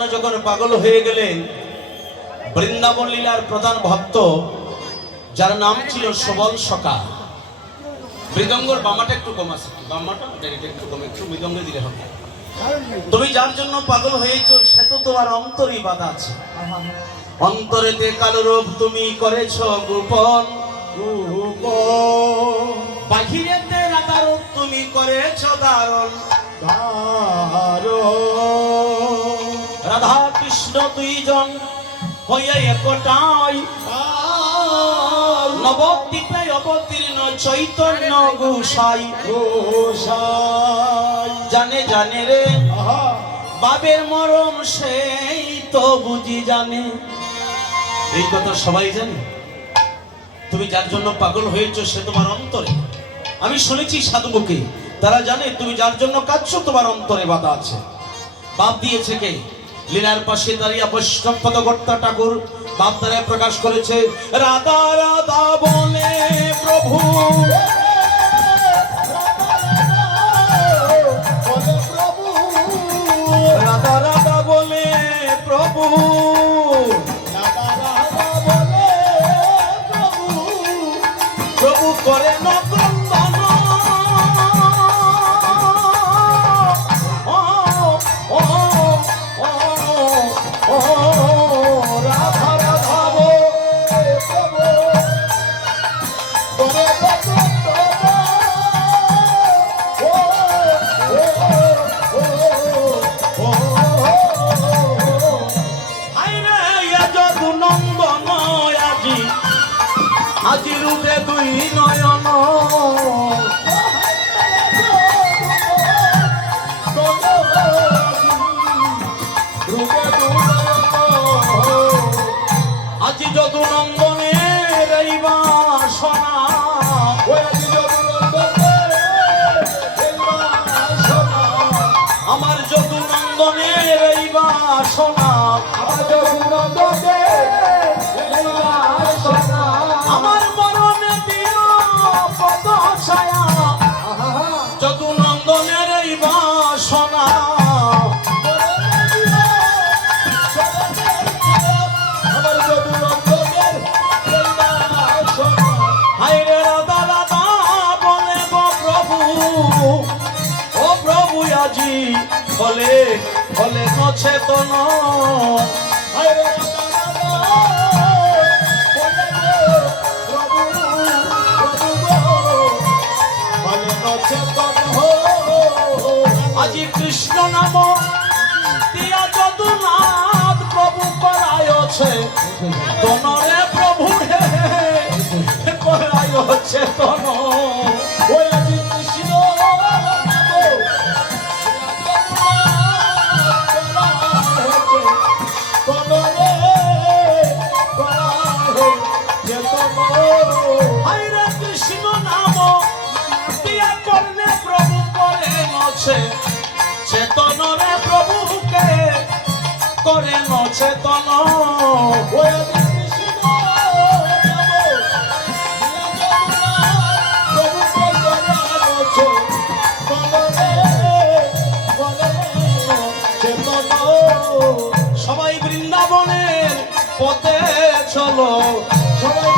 জন্য যখন পাগল হয়ে গেলেন, বৃন্দাবন লীলার প্রধান ভক্ত যার নাম ছিল সবল সকা। মৃদঙ্গর বামাটা একটু কম আছে, বামাটা একটু কম, একটু মৃদঙ্গে দিলে হবে। তুমি যার জন্য পাগল হয়েছো সে তো তোমার অন্তরই বাধা আছে। অন্তরেতে কালো রূপ তুমি করেছ গোপন, বাহিরেতে রাধা রূপ তুমি করেছ দারুণ। রাধা কৃষ্ণ দুইজন হইয়া একটাই, নবদ্বীপে অবতীর্ণ চৈতন্য গোসাই। জানে জানে রে বাবের মরম সেই তো বুঝি জানে। এই কথা সবাই জানে। তুমি যার জন্য পাগল হয়েছো সে তোমার অন্তরে। আমি শুনেছি সাধুকে, তারা জানে তুমি যার জন্য কাঁদছো তোমার অন্তরে বাধা আছে। বাপ দিয়েছে কে? লীলার পাশে দাঁড়িয়ে বৈষ্ণব পদকর্তা ঠাকুর বাপ দ্বারা প্রকাশ করেছে। রাধা রাধা বলে প্রভু, রাধা রাধা বলে প্রভু, প্রভু করে নন্দন। রাধা রাধা বলে প্রভু করে নন্দন। আজি রূপে দুই নয়ন, আজি যদু নন্দনের এই বাসনা, আমার যদু নন্দনের এই বাসনা, আমার যদু নন্দনের আমার মরণে দিও পদ ছায়া, যদু নন্দনের এই বাসনা। আমার যদু নন্দনের এই বাসনা। হায়রে রাধা রাধা বলে গো প্রভু, ও প্রভু আজি বলে বলে নচেতন। হায়রে আজি কৃষ্ণ নাম দিয়া যদুনাথ প্রভু করায়ছে তনরে, প্রভু হে করায়ছে তন। ওই আজি কৃষ্ণ তনরে করায়ছে তন। হায়রে কৃষ্ণ নাম দিয়া করলে প্রভু করে নছে চেতনরে, প্রভুকে করে নচেতন। সবাই বৃন্দাবনের পথে চলো, সবাই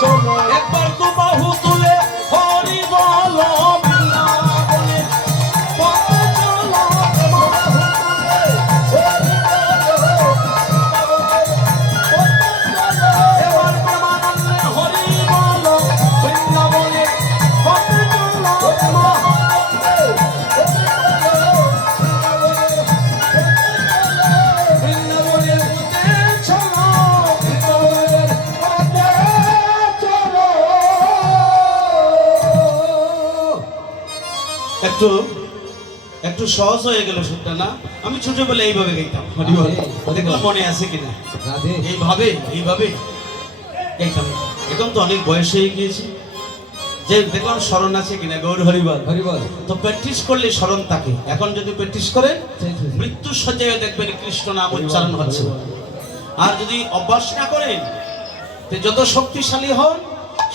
চলো, একবার তো বাহু তুলে হরি বলো। বৃন্দাবনের পথে চলো, এবার প্রেমানন্দে হরি বলো। বৃন্দাবনের পথে চলো, বৃন্দাবনের পথে চলো, বৃন্দাবনের পথে চলো। একটু একটু সহজ হয়ে গেল সুরটা না? আমি ছোটবেলায় এইভাবে গাইতাম, দেখলাম মনে আছে কিনা, এইভাবে এইভাবে গাইতাম। এখন তো অনেক বয়স হয়ে গিয়েছে, যে দেখলাম স্মরণ আছে কিনা। গৌর হরিবল হরিবল। তো প্র্যাকটিস করলে স্মরণ থাকে। এখন যদি প্র্যাকটিস করেন মৃত্যুর সজ্জায় দেখবেন কৃষ্ণ নাম উচ্চারণ হচ্ছে। আর যদি অভ্যাস না করেন তো যত শক্তিশালী হন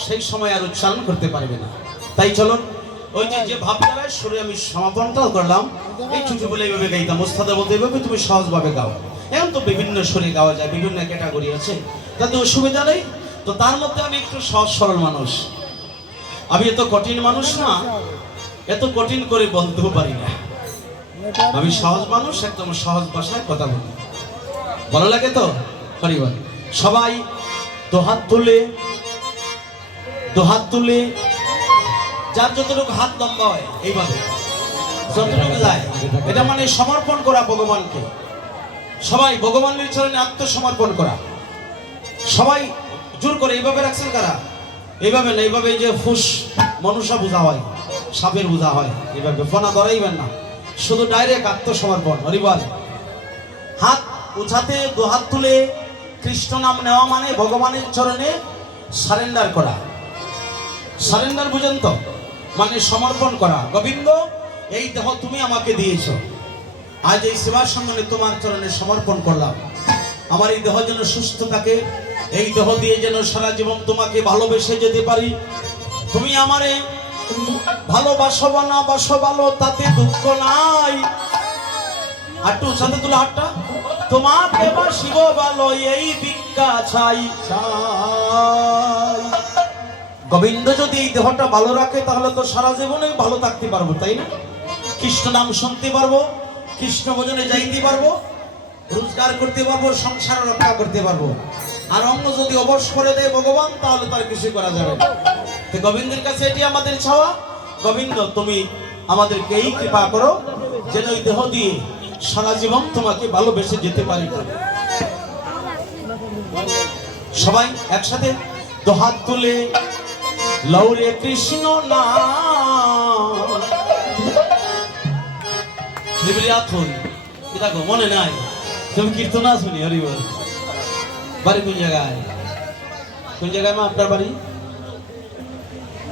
সেই সময় আর উচ্চারণ করতে পারবে না। তাই চলুন ওই যে যে ভাব দ্বারা সুরে আমি সমাপনটাও করলাম, এই ছোটো বলে এইভাবে গাইতাম, ওস্তাদের বলতে এইভাবে তুমি সহজভাবে গাও। এখন তো বিভিন্ন সুরে গাওয়া যায়, বিভিন্ন ক্যাটাগরি আছে, তাতে অসুবিধা নেই। তো তার মধ্যে আমি একটু সহজ সরল মানুষ, আমি এত কঠিন মানুষ না, এত কঠিন করে বলতেও পারি না। আমি সহজ মানুষ, একদম সহজ ভাষায় কথা বলি, ভালো লাগে তো পরিবার। সবাই দোহাত তুলে যার যতটুকু হাত লম্বা হয় এইভাবে যতটুকু যায়, এটা মানে সমর্পণ করা ভগবানকে। সবাই ভগবানের চরণে আত্মসমর্পণ করা। সবাই জোর করে এইভাবে রাখছেন কারা? এইভাবে না, এইভাবে যে ফুস মনুষ্য বোঝা হয়, সাপের বোঝা হয়, এইভাবে ফোনা ধরাইবেন না, শুধু ডাইরেক্ট আত্মসমর্পণ। হরিবল। হাত উঠাতে দুহাত তুলে কৃষ্ণ নাম নেওয়া মানে ভগবানের চরণে সারেন্ডার করা। সারেন্ডার বুঝেন তো, মানে সমর্পণ করা। গোবিন্দ, এই দেহ তুমি আমাকে দিয়েছ, আজ এই সেবার সম্মানে তোমার চরণে সমর্পণ করলাম। আমার এই দেহ যেন সুস্থ থাকে, এই দেহ দিয়ে যেন সারা জীবন তোমাকে ভালোবেসে যেতে পারি। তুমি আমারে ভালোবাসো বা না বাসো ভালো, তাতে দুঃখ নাই। হাঁটু সাথে তুলে হাতটা, তোমাকে বাসিব ভালো এই ভিক্ষা চাই। গোবিন্দ যদি এই দেহটা ভালো রাখে তাহলে তো সারা জীবনে ভালো থাকতে পারবো, তাই না? কৃষ্ণ নাম শুনতে পারবো, কৃষ্ণ ভজনে যাইতে পারবো, রোজগার করতে পারবো, সংসার রক্ষা করতে পারবো। আর অঙ্গ যদি অবশ করে দেয় ভগবান, তাহলে তার কিছু করা যাবে না। তো গোবিন্দের কাছে এটি আমাদের চাওয়া, গোবিন্দ তুমি আমাদেরকে এই কৃপা করো যেন এই দেহ দিয়ে সারা জীবন তোমাকে ভালোবেসে যেতে পারি। সবাই একসাথে দুহাত তুলে লৌরে কৃষ্ণ নাম। দেখো মনে নাই, তুমি কীর্তনা শুনি। হরিবল। বাড়ি কোন জায়গায়? কোন জায়গায় মা আপনার বাড়ি?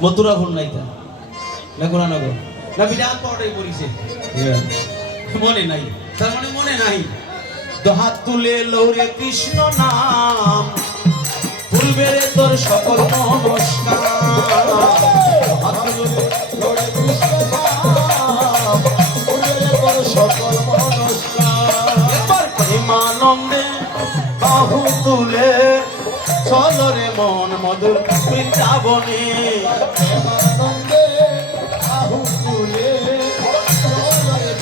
মথুরাপুর নাইতা না গুণানগর না বিরাট পড়াই পড়িছে, মনে নাই। তার মানে মনে নাই। দুহাত তুলে লৌরে কৃষ্ণ নাম, ভুলবে রে তোর সকল নমস্কার। হাত তুলে লৌরে কৃষ্ণ নাম, ভুলবে রে তোর সকল নমস্কার। এবার প্রেমানন্দে বাহু তুলে চলো রে মন মধুর বৃন্দাবনে। প্রেমানন্দে বাহু তুলে চলো রে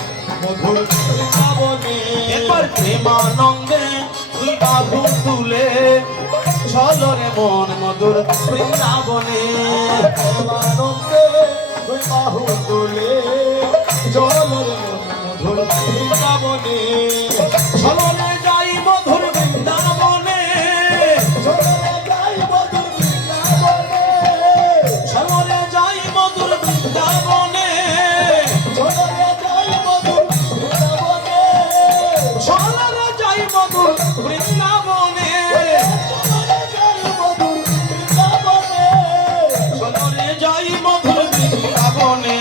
মধুর বৃন্দাবনে। এবার প্রেমানন্দে তুই বাহু তুলে চলো রে মন মধুর বৃন্দাবনে। প্রেমানন্দে তুই বাহু তুলে চলো রে মন মধুর বৃন্দাবনে। চলো রে যাই মধুর বৃন্দাবনে, চলো রে যাই মধুর বৃন্দাবনে, চলো রে যাই মধুর বৃন্দাবনে, চলো রে যাই মধুর বৃন্দাবনে, চলো রে যাই মধুর বৃন্দাবনে, চলো রে যাই মধুর বৃন্দাবনে,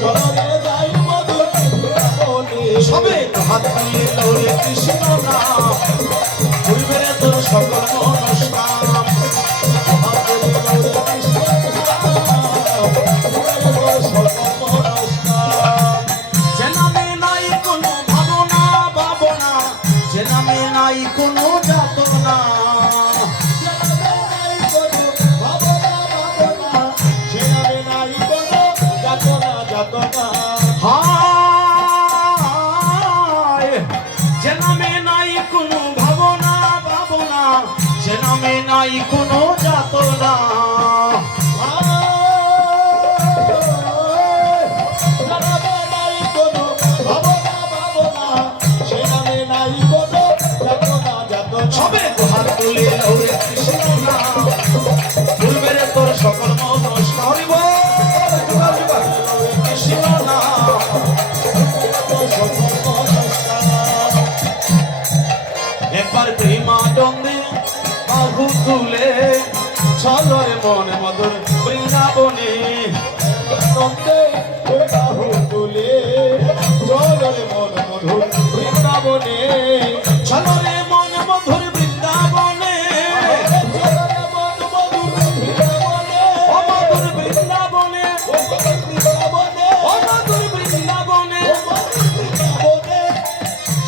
চলো রে যাই মধুর বৃন্দাবনে। সবে হাত তুলে লৌরে কৃষ্ণ নাম, ভুলবে রে তোর সকল মনস্কাম। হাত তুলে লৌরে কৃষ্ণ নাম, ভুলবে রে তোর সকল মনস্কাম। যে নামে নাই কোনো ভাবনা ভাবনা, যে নামে নাই কোনো যাতনা, যে নামে নাই কোনো ভাবনা ভাবনা, যে নামে নাই কোনো যাতনা যাতনা। যে নামে নাই কোনো ভাবনা ভাবনা, যে নামে নাই কোনো যাতনা। সবে হাত তুলে লৌরে কৃষ্ণ নাম, ভুলবে রে তোর সকল মনস্কার। হরিবল। কৃষ্ণ নাম, একবার প্রেমানন্দে বাহু তুলে চলো রে মন মধুর বৃন্দাবনে। নন্দে বাহু তুলে চলো রে মন মধুর বৃন্দাবনে, চলো রে মন মধুর বৃন্দাবনে, চলো রে মন মধুর বৃন্দাবনে, ও মধুর বৃন্দাবনে।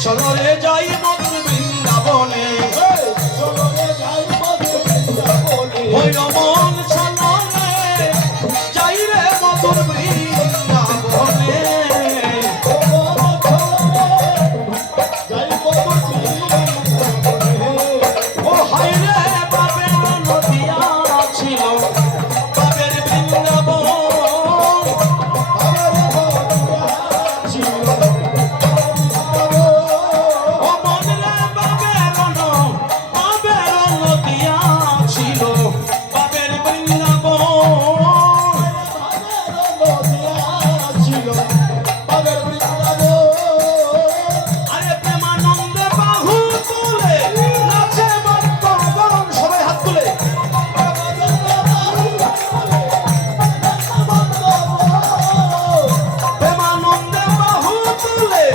চলো রে যাই মধুর বৃন্দাবনে, চলো রে যাই মধুর বৃন্দাবনে। ওই রমন চলো রে যাই রে মধুর বৃন্দাবনে। ও হায় রে বাবের নদিয়া ছিল বাবের বৃন্দাবন, ও মন রে বাবের নদিয়া ছিল বাবের বৃন্দাবন। আরে প্রেমানন্দে বাহু তুলে নাচে ভক্তগণ, সবাই হাত তুলে। প্রেমানন্দে বাহু তুলে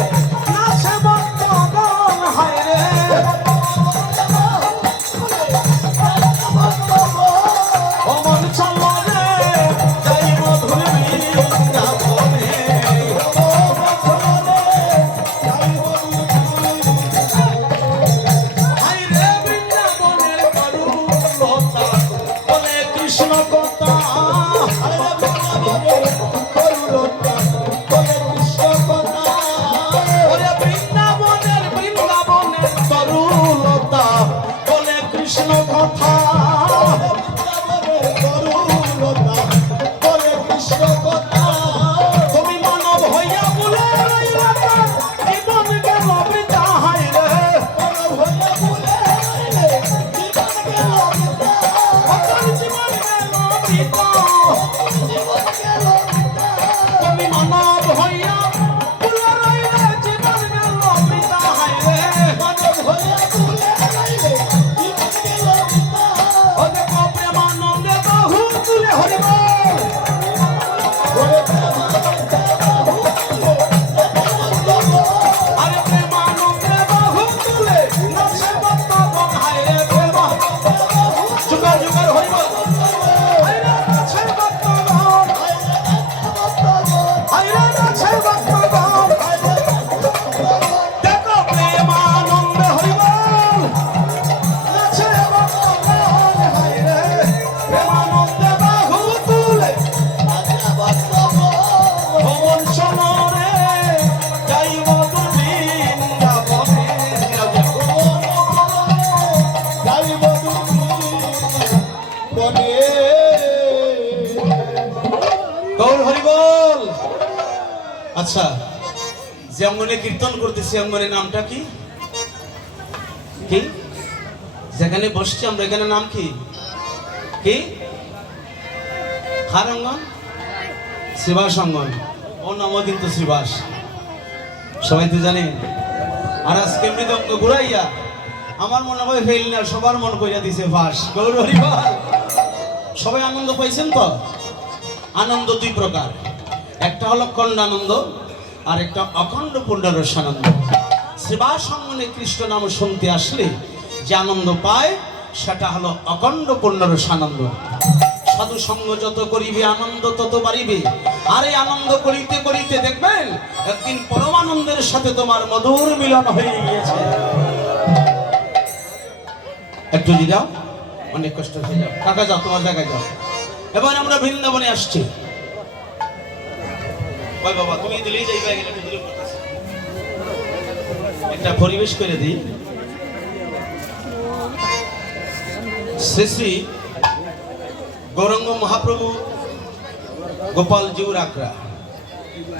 নাচে ভক্তগণ, হায় রে ও মন চলো রে যাই মধুর বৃন্দাবনে। হায় রে বৃন্দাবনের তরুলতা বলে কৃষ্ণ কথা, ওরে বৃন্দাবনের তরুলতা বলে কৃষ্ণ কথা। তুমি মানব হইয়া বলে রইলা তার জীবন গেল বৃথা, হায় রে অতর জীবন গেল বৃথা। তুমি মানব হইয়া বলে রইলা জীবন গেল বৃথা, হায় রে ও দেখো প্রেমানন্দে বাহু তুলে হরি বল। আরে প্রেমানন্দে বাহু তুলে নাচে ভক্তগণ, হায় রে প্রেমা জুগার জুগার হরি বল। হায় রে নাচে ভক্তগণ, হায় রে নাচে ভক্তগণ, দেখো প্রেমানন্দে হরি বল। নাচে ভক্তগণ, হায় রে প্রেমানন্দে বাহু তুলে ভবন চলো রে যাই মধুর বৃন্দাবনে। গৌর হরি বল। আচ্ছা, যে অঙ্গনে কীর্তন করতেছি অঙ্গনের নামটা কি? কি যেখানে বসছি আমরা এখানে নাম কি? কি কার অঙ্গন? শ্রীবাস অঙ্গন। ও নামও কিন্তু শ্রীবাস, সবাই তো জানেন। আর আজকে মৃদঙ্গ ঘুরাইয়া আমার মনে হয় ফেল না, সবার মন কইরা দিছে বাস। গৌর হরি বল। সবাই আনন্দ পাইছেন তো? আনন্দ দুই প্রকার, একটা হলো খণ্ড আনন্দ আর একটা অখণ্ড পূর্ণরস আনন্দ। শ্রীবাস অঙ্গনে কৃষ্ণ নাম শুনতে আসলে যে আনন্দ পায় সেটা হলো অখণ্ড পূর্ণরস আনন্দ। সাধু সঙ্গ যত করিবে আনন্দ তত বাড়িবে। আর এই আনন্দ করিতে করিতে দেখবেন একদিন পরমানন্দের সাথে তোমার মধুর মিলন হয়ে গিয়েছে। একটু দি যাও, অনেক কষ্ট হয়ে যাও, কাকা যাও তোমার জায়গায় যাও। এবার আমরা বৃন্দাবনে আসছি। ওই বাবা তুমি দিলেই যাইবা, এখানে একটু দূরে পড়তেছে, একটা পরিবেশ করে দিই। শ্রী শ্রী গৌরাঙ্গ মহাপ্রভু গোপাল জিউর আখড়া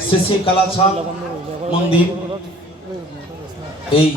শ্রী শ্রী কালাচাঁদ মন্দির এই